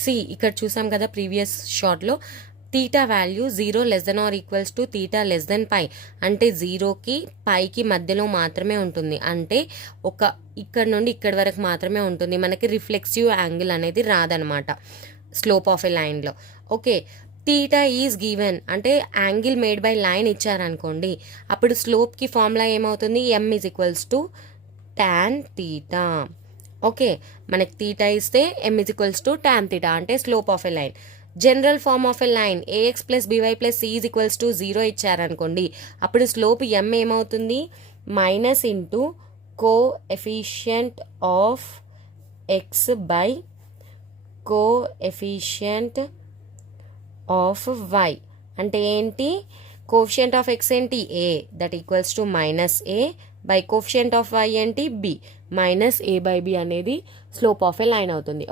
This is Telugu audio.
సి ఇక్కడ చూసాం కదా ప్రీవియస్ షార్ట్లో, తీటా వాల్యూ 0 < తీటా π అంటే 0కి పైకి మధ్యలో మాత్రమే ఉంటుంది. అంటే ఇక్కడ నుండి ఇక్కడి వరకు మాత్రమే ఉంటుంది. మనకి రిఫ్లెక్సివ్ యాంగిల్ అనేది రాదనమాట స్లోప్ ఆఫ్ ఎ లైన్లో. ఓకే, తీటా ఈజ్ గివెన్ అంటే యాంగిల్ మేడ్ బై లైన్ ఇచ్చారనుకోండి, అప్పుడు స్లోప్కి ఫార్ములా ఏమవుతుంది, m = tan తీటా. ఓకే, మనకి తీటా ఇస్తే m = tan తీటా అంటే slope of a line. General form of a line ax + by + c = 0 ఇచ్చారనుకోండి, అప్పుడు స్లోప్ m ఏమవుతుంది, minus into coefficient of x by coefficient of y. అంటే ఏంటి, కోఎఫిషియంట్ ఆఫ్ x ఏంటి a, that equals to -a by coefficient of y ఏంటి b, -a/b అనేది స్లోప్ ఆఫ్ ఎ లైన్ అవుతుంది.